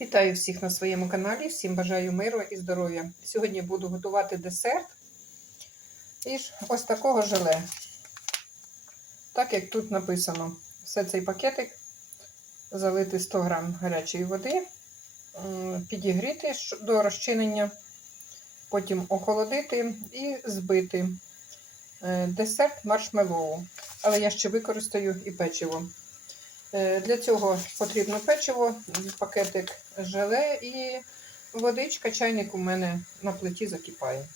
Вітаю всіх на своєму каналі. Всім бажаю миру і здоров'я. Сьогодні буду готувати десерт із ось такого желе. Так як тут написано, все цей пакетик залити 100 г гарячої води, підігріти до розчинення, потім охолодити і збити Е, десерт маршмеллоу. Але я ще використаю і печиво. Е, Для цього потрібно печиво, пакетик желе і водичка. Чайник у мене на плиті закипає.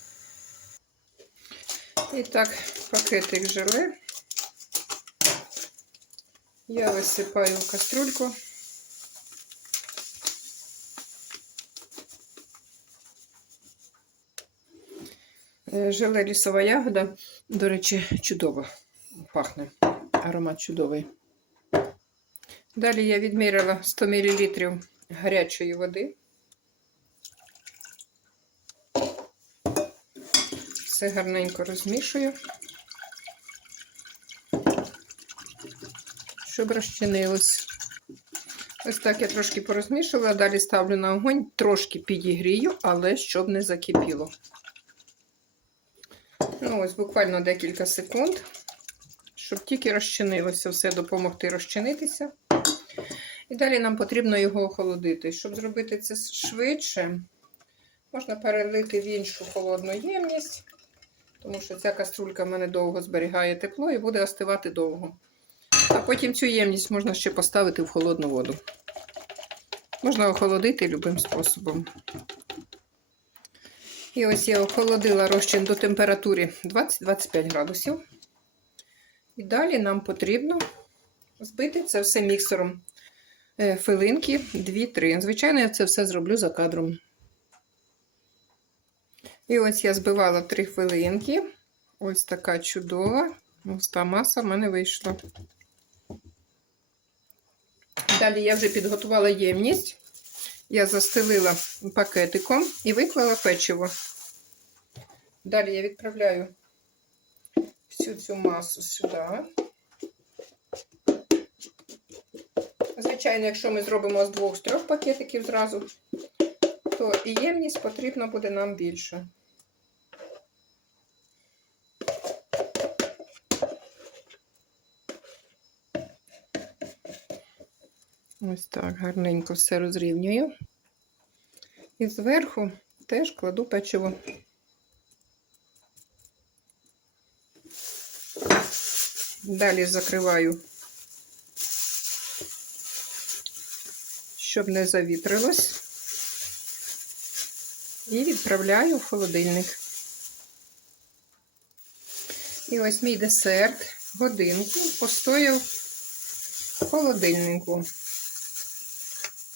І так, пакетик желе. Я висипаю в кастрюльку. Е, Желе лісова ягода, до речі, чудово пахне. Аромат чудовий. Далі я відміряла 100 мл гарячої води. Все гарненько розмішую, щоб розчинилось. Ось так я трошки порозмішала, далі ставлю на огонь, трошки підігрію, але щоб не закипіло. Ну, ось буквально декілька секунд, щоб тільки розчинилося все, допомогти розчинитися. І далі нам потрібно його охолодити. Щоб зробити це швидше, можна перелити в іншу холодну ємність, тому що ця каструлька в мене довго зберігає тепло і буде остивати довго. А потім цю ємність можна ще поставити в холодну воду. Можна охолодити любим способом. І ось я охолодила розчин до температури 20-25 градусів. І далі нам потрібно збити це все міксером е, филинки 2-3. Звичайно, я це все зроблю за кадром. І ось я збивала 3 хвилинки. Ось така чудова густа маса в мене вийшла. Далі я вже підготувала ємність. Я застелила пакетиком і виклала печиво. Далі я відправляю всю цю масу сюди. Звичайно, якщо ми зробимо з двох з трьох пакетиків зразу, то і ємність потрібно буде нам більше. Ось так, гарненько все розрівнюю. І зверху теж кладу печиво. Далі закриваю, щоб не завітрилось. І відправляю в холодильник. І ось мій десерт годинку постояв в холодильнику.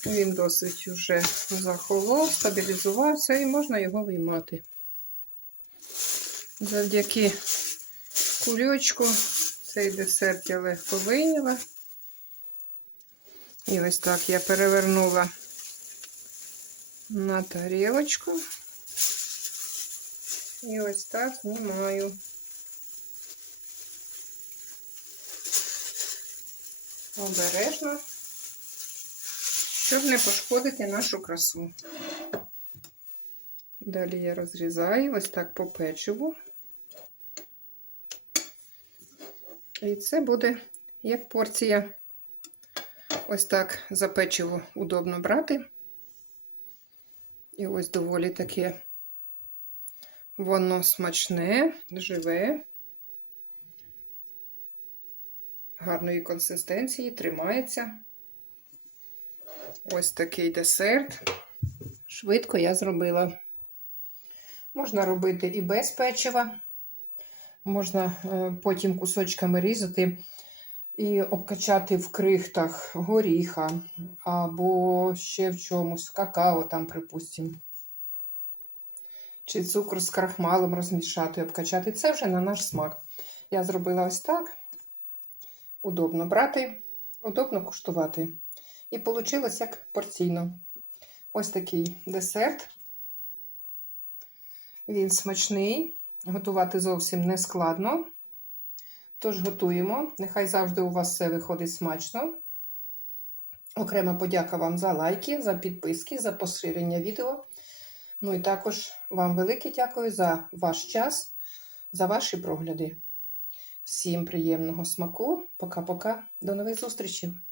Він досить вже захолов, стабілізувався і можна його виймати. Завдяки кульочку цей десерт я легко вийняла. І ось так я перевернула на тарілочку. І ось так знімаю. Обережно щоб не пошкодити нашу красу. Далі я розрізаю ось так по печиву. І це буде як порція. Ось так за печиво удобно брати. І ось доволі таке воно смачне, живе, гарної консистенції, тримається. Ось такий десерт. Швидко я зробила. Можна робити і без печива, можна е, потім кусочками різати і обкачати в крихтах горіха, або ще в чомусь, какао, там, припустимо. Чи цукор з крахмалом розмішати, обкачати. Це вже на наш смак. Я зробила ось так. Удобно брати, удобно куштувати. І вийшло як порційно. Ось такий десерт. Він смачний, готувати зовсім не складно. Тож готуємо. Нехай завжди у вас все виходить смачно. Окрема подяка вам за лайки, за підписки, за поширення відео. Ну і також вам велике дякую за ваш час, за ваші прогляди. Всім приємного смаку. Пока-пока. До нових зустрічей!